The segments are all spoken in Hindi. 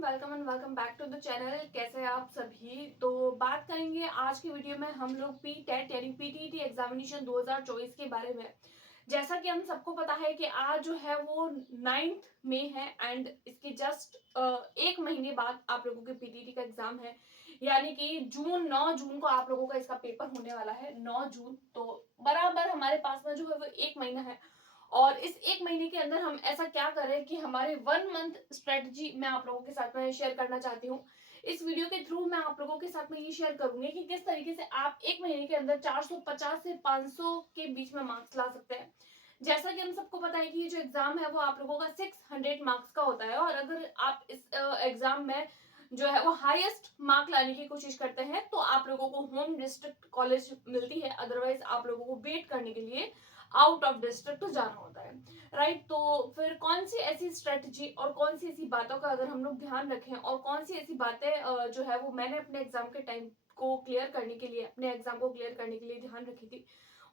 Welcome and welcome back to the channel. कैसे हैं आप सभी। तो बात करेंगे आज की वीडियो में हम लोग पी टेट यानी पीटीईटी एग्जामिनेशन 2024 के बारे में। जैसा कि हम सबको पता है कि आज जो है वो 9th मई है एंड इसके जस्ट एक महीने बाद आप लोगों के पीटीईटी का एग्जाम है, यानी कि 9 जून को आप लोगों का इसका पेपर होने वाला है। 9 जून, तो बराबर हमारे पास में जो है वो एक महीना है। और इस एक महीने के अंदर हम ऐसा क्या करें कि हमारे 1 मंथ स्ट्रेटजी मैं आप लोगों के साथ में शेयर करना चाहती हूँ। इस वीडियो के थ्रू मैं आप लोगों के साथ में ये शेयर करूंगी कि किस तरीके से आप एक महीने के अंदर 450 से 500 के बीच में मार्क्स ला सकते हैं। जैसा कि हम सबको पता है कि ये जो एग्जाम है वो आप लोगों का 600 मार्क्स का होता है, और अगर आप इस एग्जाम में जो है वो हाईएस्ट मार्क लाने की कोशिश करते हैं तो आप लोगों को होम डिस्ट्रिक्ट कॉलेज मिलती है, अदरवाइज आप लोगों को वेट करने के लिए आउट ऑफ डिस्ट्रिक्ट जाना होता है। राइट, तो फिर कौन सी ऐसी स्ट्रेटजी और कौन सी ऐसी बातों का अगर हम लोग ध्यान रखें और कौन सी ऐसी बातें जो है वो मैंने अपने एग्जाम के टाइम को क्लियर करने के लिए, अपने एग्जाम को क्लियर करने के लिए ध्यान रखी थी,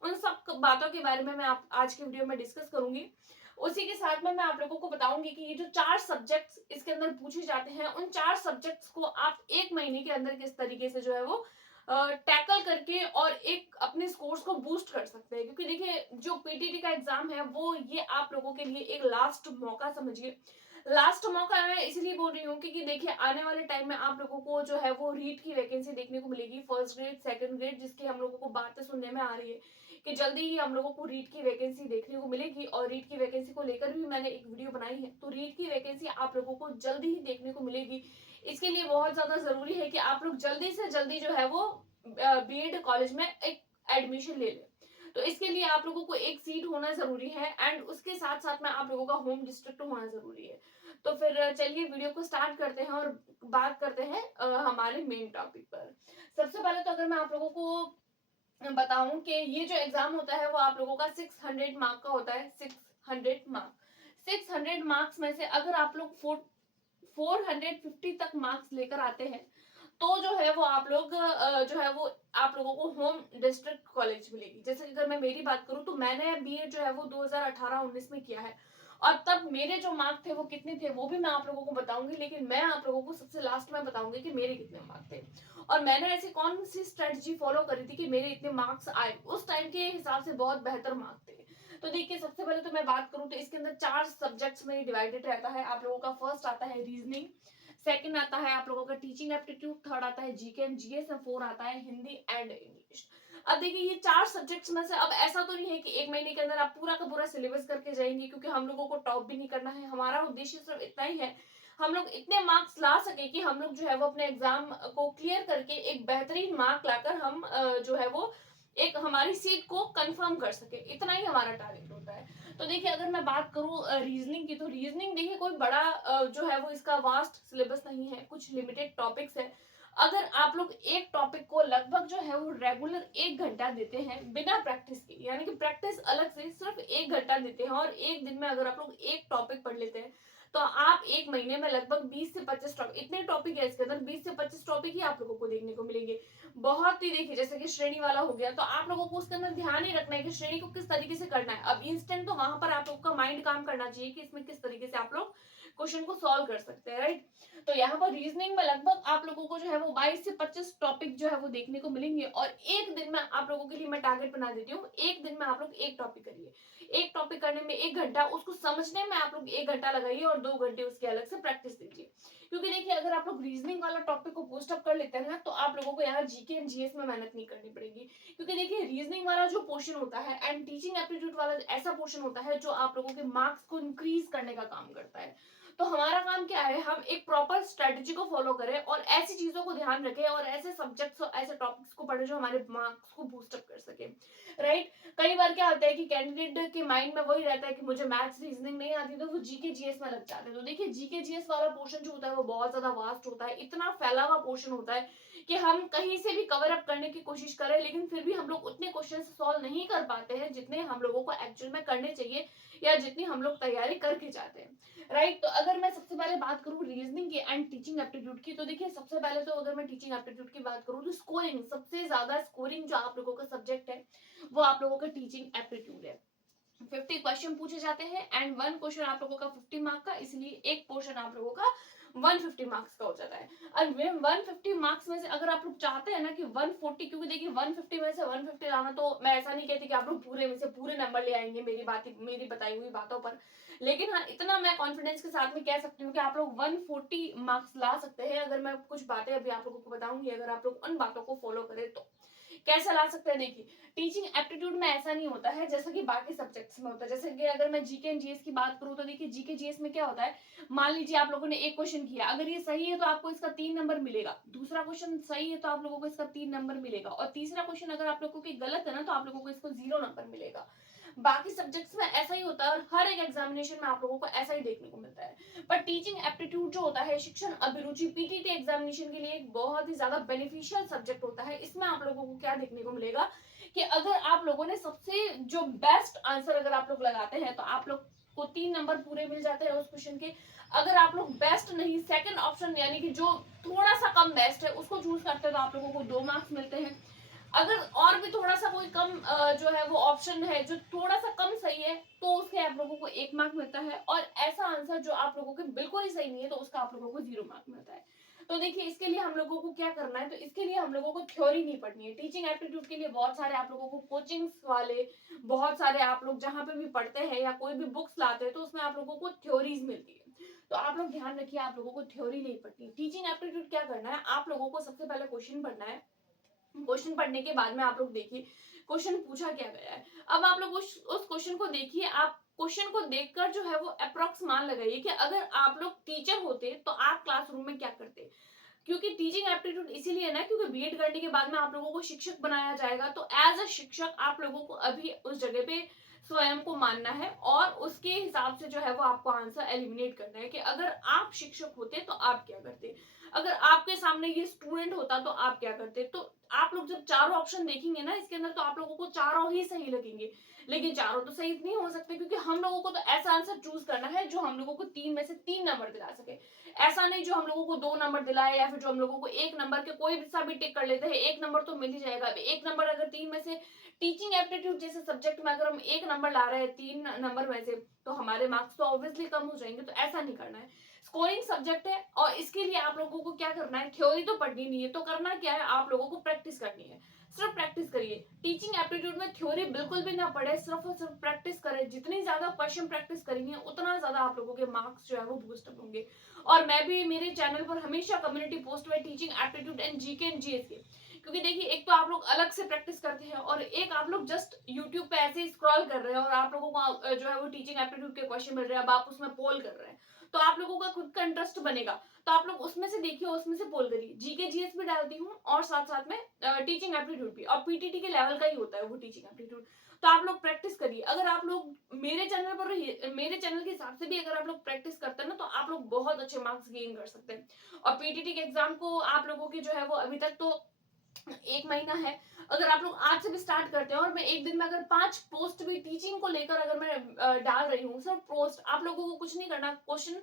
उन सब बातों के बारे में मैं आप आज की वीडियो में डिस्कस करूंगी। उसी के साथ में मैं आप लोगों को बताऊंगी कि ये जो 4 सब्जेक्ट्स इसके अंदर पूछे जाते हैं, उन 4 सब्जेक्ट्स को आप एक महीने के अंदर किस तरीके से जो है वो टैकल करके और एक अपने स्कोर्स को बूस्ट कर सकते हैं। क्योंकि देखिए जो पीटीटी का एग्जाम है वो ये आप लोगों के लिए एक लास्ट मौका समझिए। लास्ट मौका मैं इसलिए बोल रही हूँ क्योंकि देखिए आने वाले टाइम में आप लोगों को जो है वो रीट की वैकेंसी देखने को मिलेगी, फर्स्ट ग्रेड सेकंड ग्रेड, जिसकी हम लोगों को बातें सुनने में आ रही है कि जल्दी ही हम लोगों को रीट की वैकेंसी देखने को मिलेगी। और रीट की वैकेंसी को लेकर भी मैंने एक वीडियो बनाई है, तो रीट की वैकेंसी आप लोगों को जल्दी ही देखने को मिलेगी। इसके लिए बहुत ज्यादा जरूरी है कि आप लोग जल्दी से जल्दी जो है वो बीएड कॉलेज में एक एडमिशन ले लें। तो इसके लिए आप लोगों को एक सीट होना जरूरी है एंड उसके साथ साथ में आप लोगों का होम डिस्ट्रिक्ट होना जरूरी है। तो फिर चलिए वीडियो को स्टार्ट करते हैं और बात करते हैं हमारे मेन टॉपिक पर। सबसे पहले तो अगर मैं आप लोगों को बताऊं कि ये जो एग्जाम होता है वो आप लोगों का 600 मार्क का होता है। 600 मार्क्स में से अगर आप लोग 450 तक मार्क्स लेकर आते हैं तो जो है वो आप लोग जो है वो आप लोगों को होम डिस्ट्रिक्ट कॉलेज मिलेगी। जैसे कि अगर मैं मेरी बात करूं तो मैंने बीएड जो है वो 2018-19 में किया है, और तब मेरे जो मार्क थे वो कितने थे वो भी मैं आप लोगों को बताऊंगी, लेकिन मैं आप लोगों को सबसे लास्ट में बताऊंगी कि मेरे कितने मार्क्स थे और मैंने ऐसी कौन सी स्ट्रेटजी फॉलो करी थी कि मेरे इतने मार्क्स आए। उस टाइम के हिसाब से बहुत बेहतर मार्क्स थे। तो देखिए सबसे पहले तो मैं बात करूं तो इसके अंदर 4 सब्जेक्ट्स में डिवाइडेड रहता है। आप लोगों का फर्स्ट आता है रीजनिंग, सेकंड आता है आप लोगों का टीचिंग एप्टीट्यूड, थर्ड आता है जीके एंड जीएस, और फोर आता है हिंदी एंड इंग्लिश। अब देखिए ये 4 सब्जेक्ट्स में से अब ऐसा तो नहीं है कि एक महीने के अंदर आप पूरा का पूरा सिलेबस करके जाएंगे, क्योंकि हम लोगों को टॉप भी नहीं करना है। हमारा उद्देश्य सिर्फ इतना ही है, हम लोग इतने मार्क्स ला सके कि हम लोग जो है वो अपने एग्जाम को क्लियर करके एक बेहतरीन मार्क लाकर हम जो है वो एक हमारी सीट को कंफर्म कर सके। इतना ही हमारा टारगेट होता है। तो देखिए अगर मैं बात करूं रीजनिंग की, तो रीजनिंग देखिए कोई बड़ा जो है वो इसका वास्ट सिलेबस नहीं है, कुछ लिमिटेड टॉपिक्स है। अगर आप लोग एक टॉपिक को लगभग जो है वो रेगुलर 1 घंटा देते हैं बिना प्रैक्टिस के, यानी कि प्रैक्टिस अलग से सिर्फ 1 घंटा देते हैं, और एक दिन में अगर आप लोग एक टॉपिक पढ़ लेते हैं तो आप एक महीने में लगभग 20 से 25 टॉपिक, इतने टॉपिक है इसके अंदर, 20 से 25 टॉपिक ही आप लोगों को देखने को मिलेंगे। बहुत ही देखिए जैसे कि श्रेणी वाला हो गया, तो आप लोगों को उसके अंदर ध्यान ही रखना है कि श्रेणी को किस तरीके से करना है। अब इंस्टेंट तो वहां पर आप लोग का माइंड काम करना चाहिए कि इसमें किस तरीके से आप लोग क्वेश्चन को सॉल्व कर सकते हैं। राइट, तो यहाँ पर रीजनिंग में लगभग आप लोगों को जो है वो 22 से 25 टॉपिक जो है वो देखने को मिलेंगे, और एक दिन में आप लोगों के लिए मैं टारगेट बना देती हूँ, एक दिन में आप लोग एक टॉपिक करिए। एक टॉपिक करने में 1 घंटा, उसको समझने में आप लोग 1 घंटा लगाइए और 2 घंटे उसके अलग से प्रैक्टिस दीजिए। क्योंकि देखिए अगर आप लोग रीजनिंग वाला टॉपिक को पोस्ट अप कर लेते हैं ना, तो आप लोगों को यहाँ जीके एंड जीएस में मेहनत नहीं करनी पड़ेगी। क्योंकि देखिए रीजनिंग वाला जो पोर्शन होता है एंड टीचिंग एप्टीट्यूड वाला ऐसा पोर्शन होता है जो आप लोगों के मार्क्स को इंक्रीज करने का काम करता है। तो हमारा काम क्या है, हम एक प्रॉपर स्ट्रेटजी को फॉलो करें और ऐसी चीजों को ध्यान रखें और ऐसे सब्जेक्ट्स ऐसे टॉपिक्स को पढ़े जो हमारे मार्क्स को बूस्ट अप कर सके। राइट, कई बार क्या होता है कि कैंडिडेट के माइंड में वही रहता है कि मुझे मैथ्स रीजनिंग नहीं आती, तो वो जीके जीएस में लग जाते हैं। तो देखिए जीके जीएस वाला पोर्शन जो होता है वो बहुत ज्यादा वास्ट होता है, इतना फैला हुआ पोर्शन होता है कि हम कहीं से भी कवर अप करने की कोशिश करें लेकिन फिर भी हम लोग उतने क्वेश्चन सॉल्व नहीं कर पाते हैं जितने हम लोगों को एक्चुअल में करने चाहिए या जितनी हम लोग तैयारी करके जाते हैं। राइट, तो अगर मैं सबसे पहले बात करूं रीजनिंग की एंड टीचिंग एप्टीट्यूड की, तो देखिए सबसे पहले तो अगर मैं टीचिंग एप्टीट्यूड की बात करूं तो स्कोरिंग, सबसे ज्यादा स्कोरिंग जो आप लोगों का सब्जेक्ट है वो आप लोगों का टीचिंग एप्टीट्यूड है। 50 क्वेश्चन पूछे जाते हैं एंड 1 क्वेश्चन आप लोगों का 50 मार्क का, इसलिए एक पोर्शन आप लोगों का 150 मार्क्स का हो जाता है। और 150 मार्क्स में से अगर आप लोग चाहते हैं ना कि 140, क्योंकि देखिए 150 में से 150 लाना, तो मैं ऐसा नहीं कहती कि आप लोग पूरे में से पूरे नंबर ले आएंगे मेरी बताई हुई बातों पर, लेकिन हाँ इतना मैं कॉन्फिडेंस के साथ में कह सकती हूँ कि आप लोग 140 मार्क्स ला सकते हैं, अगर मैं कुछ बातें अभी आप लोगों को बताऊंगी, अगर आप लोग उन बातों को फॉलो करें तो। कैसे ला सकते हैं, देखिए टीचिंग एप्टीट्यूड में ऐसा नहीं होता है जैसा कि बाकी सब्जेक्ट्स में होता है। जैसे कि अगर मैं जीके एंड जीएस की बात करूं तो देखिए जीके जीएस में क्या होता है, मान लीजिए आप लोगों ने एक क्वेश्चन किया, अगर ये सही है तो आपको इसका 3 नंबर मिलेगा, दूसरा क्वेश्चन सही है तो आप लोगों को इसका 3 नंबर मिलेगा, और तीसरा क्वेश्चन अगर आप लोगों की गलत है ना तो आप लोगों को इसको 0 नंबर मिलेगा। बाकी सब्जेक्ट्स में ऐसा ही होता है और हर एक एग्जामिनेशन में आप लोगों को ऐसा ही देखने को मिलता है। पर टीचिंग एप्टीट्यूड जो होता है, शिक्षण अभिरुचि, पीटीटी एग्जामिनेशन के लिए एक बहुत ही ज्यादा बेनिफिशियल सब्जेक्ट होता है। इसमें आप लोगों को क्या देखने को मिलेगा कि अगर आप लोगों ने सबसे जो बेस्ट आंसर अगर आप लोग लगाते हैं तो आप लोग को 3 नंबर पूरे मिल जाते हैं उस क्वेश्चन के। अगर आप लोग बेस्ट नहीं, सेकंड ऑप्शन यानी कि जो थोड़ा सा कम बेस्ट है उसको चूज करते हैं तो आप लोगों को 2 मार्क्स मिलते हैं। अगर और भी थोड़ा सा कोई कम जो है वो ऑप्शन है जो थोड़ा सा कम सही है तो उसके आप लोगों को 1 मार्क मिलता है, और ऐसा आंसर जो आप लोगों के बिल्कुल ही सही नहीं है तो उसका आप लोगों को 0 मार्क मिलता है। तो देखिए इसके लिए हम लोगों को क्या करना है, तो इसके लिए हम लोगों को थ्योरी नहीं पढ़नी है। टीचिंग एप्टीट्यूड के लिए बहुत सारे आप लोगों को कोचिंग्स वाले, बहुत सारे आप लोग जहां पे भी पढ़ते हैं या कोई भी बुक्स लाते हैं तो उसमें आप लोगों को थ्योरीज मिलती है। तो आप लोग ध्यान रखिए, आप लोगों को थ्योरी नहीं पढ़नी। टीचिंग एप्टीट्यूड क्या करना है, आप लोगों को सबसे पहले क्वेश्चन पढ़ना है। क्वेश्चन पढ़ने के बाद में आप लोग देखिए क्वेश्चन पूछा क्या गया है। अब आप लोग उस क्वेश्चन को देखिए, आप क्वेश्चन को देखकर जो है वो अप्रोक्स मान लगाइए कि अगर आप लोग टीचर होते तो आप क्लासरूम में क्या करते। क्योंकि टीचिंग एप्टीट्यूड इसीलिए ना क्योंकि बीएड करने के बाद में आप लोगों को शिक्षक बनाया जाएगा, तो एज अ शिक्षक आप लोगों को अभी उस जगह पे स्वयं को मानना है और उसके हिसाब से जो है वो आपको आंसर एलिमिनेट करना है कि अगर आप शिक्षक होते तो आप क्या करते, अगर आपके सामने ये स्टूडेंट होता तो आप क्या करते। तो आप लोग जब चारों ऑप्शन देखेंगे ना इसके अंदर तो आप लोगों को चारों ही सही लगेंगे, लेकिन चारों तो सही नहीं हो सकते क्योंकि हम लोगों को तो ऐसा आंसर चूज करना है जो हम लोगों को 3 में से 3 नंबर दिला सके। ऐसा नहीं जो हम लोगों को 2 नंबर दिलाए या फिर जो हम लोगों को 1 नंबर के कोई सा भी टिक कर लेते हैं, 1 नंबर तो मिल ही जाएगा। 1 नंबर अगर 3 में से टीचिंग एप्टीट्यूड जैसे सब्जेक्ट में अगर हम 1 नंबर ला रहे हैं 3 नंबर में से तो हमारे मार्क्स तो ऑब्वियसली कम हो जाएंगे। तो ऐसा नहीं करना है, स्कोरिंग सब्जेक्ट है और इसके लिए आप लोगों को क्या करना है, थ्योरी तो पढ़नी नहीं है, तो करना क्या है, आप लोगों को प्रैक्टिस करनी है। सिर्फ प्रैक्टिस करिए, टीचिंग एप्टीट्यूड में थ्योरी बिल्कुल भी ना पढ़े, सिर्फ और सिर्फ प्रैक्टिस करें। जितनी ज्यादा क्वेश्चन प्रैक्टिस करेंगे उतना ज्यादा आप लोगों के मार्क्स जो है वो बूस्ट अप होंगे। और मैं भी मेरे चैनल पर हमेशा कम्युनिटी पोस्ट में teaching aptitude and GK and GS के, क्योंकि देखिए एक तो आप लोग अलग से प्रैक्टिस करते हैं और एक आप लोग जस्ट यूट्यूब पे ऐसे ही स्क्रॉल कर रहे हैं और आप लोगों को जो है वो टीचिंग एप्टीट्यूड के क्वेश्चन मिल रहे हैं, अब आप उसमें पोल कर रहे हैं तो आप लोगों का खुद का इंटरेस्ट बनेगा। तो आप लोग उसमें से देखिए, उसमें से पोल करिए। जीके जीएस भी डालती हूँ और साथ साथ में टीचिंग एप्टीट्यूड भी, और पीटीटी के लेवल का ही होता है वो टीचिंग एप्टीट्यूड। तो आप लोग प्रैक्टिस करिए। अगर आप लोग मेरे चैनल पर, मेरे चैनल के हिसाब से भी अगर आप लोग प्रैक्टिस करते हैं ना तो आप लोग बहुत अच्छे मार्क्स गेन कर सकते हैं। और पीटीटी के एग्जाम को आप लोगों की जो है वो अभी तक तो 1 महीना है। अगर आप लोग आज से भी स्टार्ट करते हैं और मैं एक दिन में अगर 5 पोस्ट भी टीचिंग को लेकर अगर मैं डाल रही हूँ, सिर्फ पोस्ट, आप लोगों को कुछ नहीं करना, क्वेश्चन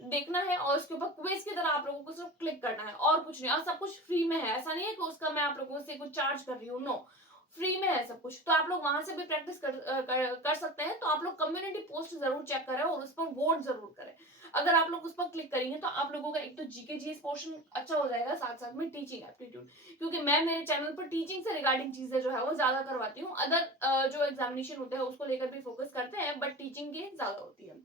देखना है और उसके ऊपर क्विज की तरह आप लोगों को सिर्फ क्लिक करना है और कुछ नहीं। और सब कुछ फ्री में है, ऐसा नहीं है कि उसका मैं आप लोगों से कुछ चार्ज कर रही हूँ, नो, फ्री में है सब कुछ। तो आप लोग वहां से भी प्रैक्टिस कर सकते हैं। तो आप लोग कम्युनिटी पोस्ट जरूर चेक करें और उस पर वोट जरूर करें। अगर आप लोग उस पर क्लिक करेंगे तो आप लोगों का एक तो जीके जीएस पोर्शन अच्छा हो जाएगा, साथ साथ में टीचिंग एप्टीट्यूड, क्योंकि मैं मेरे चैनल पर टीचिंग से रिगार्डिंग चीजें जो है वो ज्यादा करवाती हूँ। अदर जो एग्जामिनेशन होते हैं उसको लेकर भी फोकस करते हैं बट टीचिंग की ज्यादा होती है।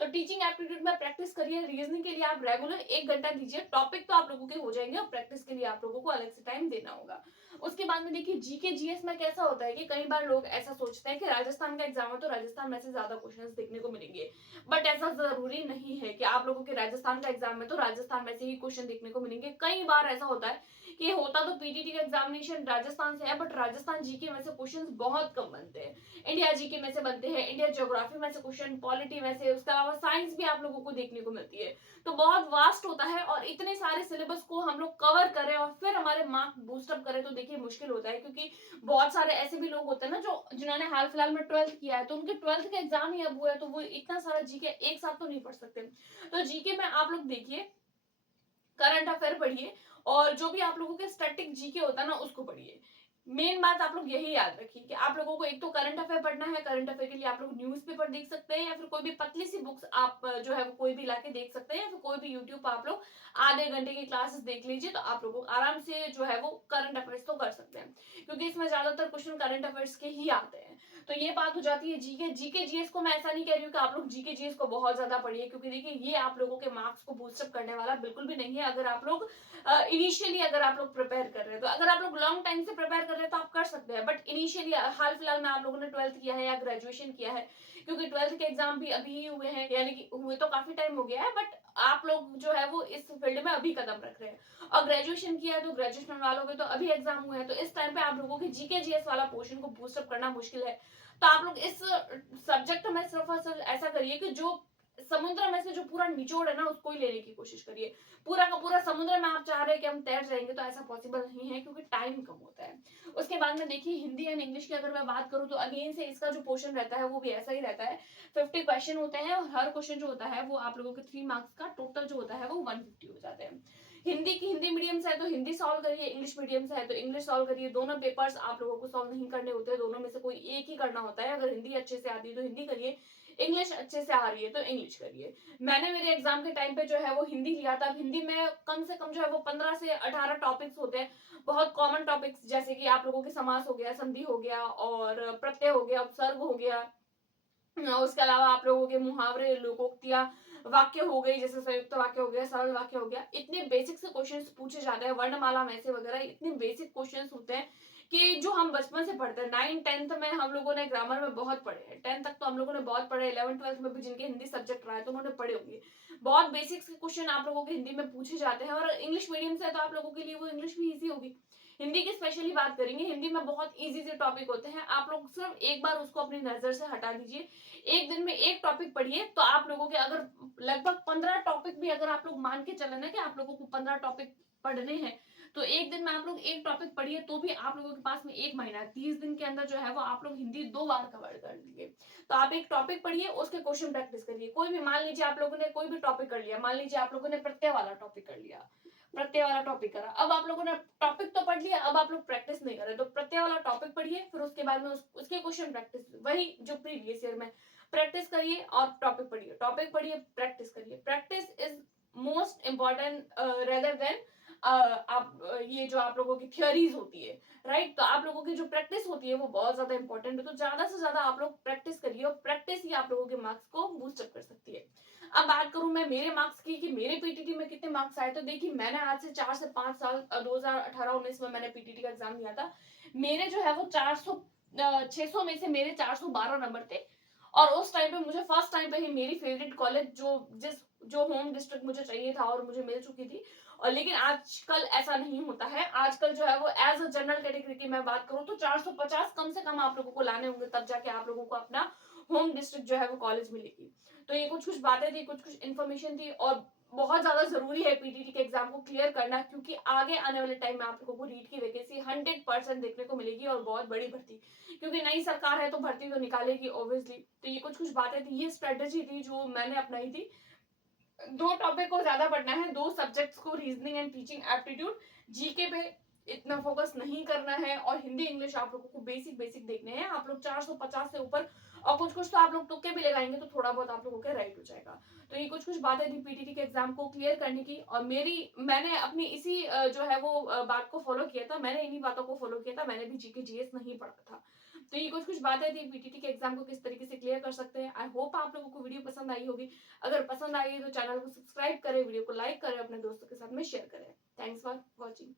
तो टीचिंग एप्टीट्यूड में प्रैक्टिस करिए। रीजनिंग के लिए आप रेगुलर 1 घंटा दीजिए, टॉपिक तो आप लोगों के हो जाएंगे और प्रैक्टिस के लिए आप लोगों को अलग से टाइम देना होगा। उसके बाद में देखिए जीके जीएस में कैसा होता है कि कई बार लोग ऐसा सोचते हैं कि राजस्थान का एग्जाम है तो राजस्थान में से ज्यादा क्वेश्चंस देखने को मिलेंगे, बट ऐसा जरूरी नहीं है कि आप लोगों के राजस्थान का एग्जाम में तो राजस्थान में से ही क्वेश्चन देखने को मिलेंगे। कई बार ऐसा होता है कि होता तो पीटीटी का एग्जामिनेशन राजस्थान से है बट राजस्थान जीके में से क्वेश्चंस बहुत कम बनते हैं, इंडिया जीके में से बनते हैं, इंडिया ज्योग्राफी में से क्वेश्चन, पॉलिटी में से, उसके अलावा साइंस भी आप लोगों को देखने को मिलती है। तो बहुत वास्ट होता है और इतने सारे सिलेबस को हम लोग कवर करें और फिर हमारे मार्क बूस्ट अप करें तो देखिए मुश्किल होता है, क्योंकि बहुत सारे ऐसे भी लोग होते हैं ना जो जिन्होंने हाल फिलहाल में 12th किया है तो उनके 12th का एग्जाम ही अब हुआ है तो वो इतना सारा जीके एक साथ तो नहीं पढ़ सकते। तो जीके में आप लोग देखिए करंट अफेयर पढ़िए और जो भी आप लोगों के स्टैटिक जीके होता है ना उसको पढ़िए। मेन बात आप लोग यही याद रखिए कि आप लोगों को एक तो करंट अफेयर पढ़ना है, करंट अफेयर के लिए आप लोग न्यूज़पेपर देख सकते हैं या फिर कोई भी पतली सी बुक्स आप जो है वो कोई भी लाके देख सकते हैं, या फिर कोई भी यूट्यूब पर आप लोग आधे घंटे की क्लासेस देख लीजिए, तो आप लोगों को आराम से जो है वो करंट अफेयर्स तो कर सकते हैं, क्योंकि इसमें ज्यादातर क्वेश्चन करंट अफेयर्स के ही आते हैं। तो ये बात हो जाती है जीके। जीके जीएस को मैं ऐसा नहीं कह रही हूँ कि आप लोग जीके जीएस को बहुत ज्यादा पढ़िए, क्योंकि देखिए ये आप लोगों के मार्क्स को बूस्टअप करने वाला बिल्कुल भी नहीं है। अगर आप लोग इनिशियली अगर आप लोग प्रिपेयर कर रहे हैं, तो अगर आप लोग लॉन्ग टाइम से प्रिपेयर कर रहे हैं तो आप कर सकते हैं, बट इनिशियली हाल फिलहाल में आप लोगों ने 12th किया है या ग्रेजुएशन किया है, क्योंकि 12th के एग्जाम भी अभी ही हुए हैं, यानी कि हुए तो काफी टाइम हो गया है, बट आप लोग जो है वो इस फील्ड में अभी कदम रख रहे हैं और ग्रेजुएशन किया है, तो ग्रेजुएशन वालों के तो अभी एग्जाम हुए हैं, तो इस टाइम पे आप लोगों के जीके जीएस वाला पोर्शन को बूस्टअप करना मुश्किल है। तो आप लोग इस सब्जेक्ट में सिर्फ और सिर्फ ऐसा करिए कि जो समुद्र में से जो पूरा निचोड़ है ना उसको ही लेने की कोशिश करिए। पूरा का पूरा समुद्र में आप चाह रहे हैं कि हम तैर जाएंगे, तो ऐसा पॉसिबल नहीं है, क्योंकि टाइम कम होता है। उसके बाद में देखिए हिंदी एंड इंग्लिश की अगर मैं बात करूं, तो अगेन से इसका जो पोर्शन रहता है वो भी ऐसा ही रहता है। 50 क्वेश्चन होते हैं और हर क्वेश्चन जो होता है वो आप लोगों के 3 मार्क्स का, टोटल जो होता है वो 150 हो जाते हैं। हिंदी मीडियम से है तो हिंदी सॉल्व करिए, इंग्लिश मीडियम से है तो इंग्लिश सॉल्व करिए। दोनों पेपर्स आप लोगों को सॉल्व नहीं करने होते हैं, दोनों में से कोई एक ही करना होता है। अगर हिंदी अच्छे से आती है तो हिंदी करिए, इंग्लिश अच्छे से आ रही है तो इंग्लिश करिए। मैंने मेरे एग्जाम के टाइम पे जो है वो हिंदी लिया था। हिंदी में कम से कम जो है वो 15 से 18 टॉपिक्स होते हैं, बहुत कॉमन टॉपिक्स, जैसे कि आप लोगों के समास हो गया, संधि हो गया और प्रत्यय हो गया, उपसर्ग हो गया। उसके अलावा आप लोगों के मुहावरे, लोकोक्तियां, वाक्य हो गई, जैसे संयुक्त वाक्य हो गया, सरल वाक्य हो गया। इतने बेसिक से क्वेश्चंस पूछे जाते हैं, वर्णमाला में से वगैरह इतने बेसिक क्वेश्चंस होते हैं कि जो हम बचपन से पढ़ते हैं। 9 10th में हम लोगों ने ग्रामर में बहुत पढ़े हैं, 10th तक तो हम लोगों ने बहुत पढ़े, 11 12th में भी जिनके हिंदी सब्जेक्ट रहा है तो उन्होंने पढ़े होंगे। बहुत बेसिक से क्वेश्चन आप लोगों के हिंदी में पूछे जाते हैं, और इंग्लिश मीडियम से है तो आप लोगों के लिए वो इंग्लिश भी ईजी होगी। हिंदी की स्पेशली बात करेंगे, हिंदी में बहुत इजी से टॉपिक होते हैं, आप लोग सिर्फ एक बार उसको अपनी नजर से हटा दीजिए। एक दिन में एक टॉपिक पढ़िए, तो आप लोगों के अगर लगभग 15 टॉपिक भी अगर आप लोग मान के चले ना कि आप लोगों को 15 टॉपिक पढ़ने हैं, तो एक दिन में आप लोग एक टॉपिक पढ़िए, तो भी आप लोगों के पास में एक महीना, 30 दिन के अंदर जो है वो आप लोग हिंदी 2 बार कवर कर लेंगे। तो आप एक टॉपिक पढ़िए, उसके क्वेश्चन प्रैक्टिस करिए। कोई भी, मान लीजिए आप लोगों ने कोई भी टॉपिक कर लिया, मान लीजिए आप लोगों ने प्रत्यय वाला टॉपिक कर लिया, प्रत्यय वाला टॉपिक करा, अब आप लोगों ने टॉपिक तो पढ़ लिया, अब आप लोग प्रैक्टिस नहीं कर रहे, तो प्रत्यय वाला टॉपिक पढ़िए, फिर उसके बाद में उसके क्वेश्चन प्रैक्टिस, वही जो प्रीवियस ईयर में, प्रैक्टिस करिए और टॉपिक पढ़िए, टॉपिक पढ़िए, प्रैक्टिस करिए। Practice is most important rather than आप ये जो आप लोगों की थियोरीज होती है, राइट। तो आप लोगों की जो प्रैक्टिस होती है वो बहुत ज्यादा इंपॉर्टेंट है, तो ज्यादा से ज्यादा आप लोग प्रैक्टिस करिए, और प्रैक्टिस ही आप लोगों के मार्क्स को बूस्टअप कर सकती है। अब बात करूं मैं मेरे मार्क्स की कि मेरे पीटीटी में कितने मार्क्स आए, तो देखिए मैंने आज से 4 से 5 साल 2018-19 में मैंने पीटीटी का एग्जाम दिया था। मेरे जो है वो 600 में से मेरे 412 नंबर थे, और उस टाइम पे मुझे फर्स्ट टाइम पे ही मेरी फेवरेट कॉलेज जो होम डिस्ट्रिक्ट मुझे चाहिए था और मुझे मिल चुकी थी। और लेकिन आजकल ऐसा नहीं होता है, आजकल जो है वो एज अ जनरल कैटेगरी की मैं बात करूं तो 450 कम से कम आप लोगों को लाने होंगे, तब जाके आप लोगों को अपना होम डिस्ट्रिक्ट जो है वो कॉलेज मिलेगी। तो ये कुछ कुछ बातें थी, कुछ कुछ इन्फॉर्मेशन थी, और बहुत ज्यादा जरूरी है पीटीटी के एग्जाम को क्लियर करना, क्योंकि आगे आने वाले टाइम में आप लोगों को रीट की वैकेंसी 100% देखने को मिलेगी, और बहुत बड़ी भर्ती, क्योंकि नई सरकार है तो भर्ती तो निकालेगी ऑब्वियसली। तो ये कुछ कुछ बातें थी, ये स्ट्रेटेजी थी जो मैंने अपनाई थी। 2 टॉपिक को ज्यादा पढ़ना है, 2 सब्जेक्ट्स को, reasoning and teaching aptitude. GK पे इतना फोकस नहीं करना है, और हिंदी इंग्लिश आप लोगों को बेसिक बेसिक देखने हैं। आप लोग 450 से ऊपर, और कुछ कुछ तो आप लोग तुक्के भी लगाएंगे तो थोड़ा बहुत आप लोगों का राइट हो जाएगा। तो ये कुछ कुछ बातें थी पीटीटी के एग्जाम को क्लियर करने की, और मैंने अपनी इसी जो है वो बात को फॉलो किया था, मैंने इन्हीं बातों को फॉलो किया था, मैंने भी जीके जीएस नहीं पढ़ा था। तो ये कुछ कुछ बातें थी पीटीटी के एग्जाम को किस तरीके से क्लियर कर सकते हैं। आई होप आप लोगों को वीडियो पसंद आई होगी। अगर पसंद आई है तो चैनल को सब्सक्राइब करें, वीडियो को लाइक करें, अपने दोस्तों के साथ में शेयर करें। Thanks for watching.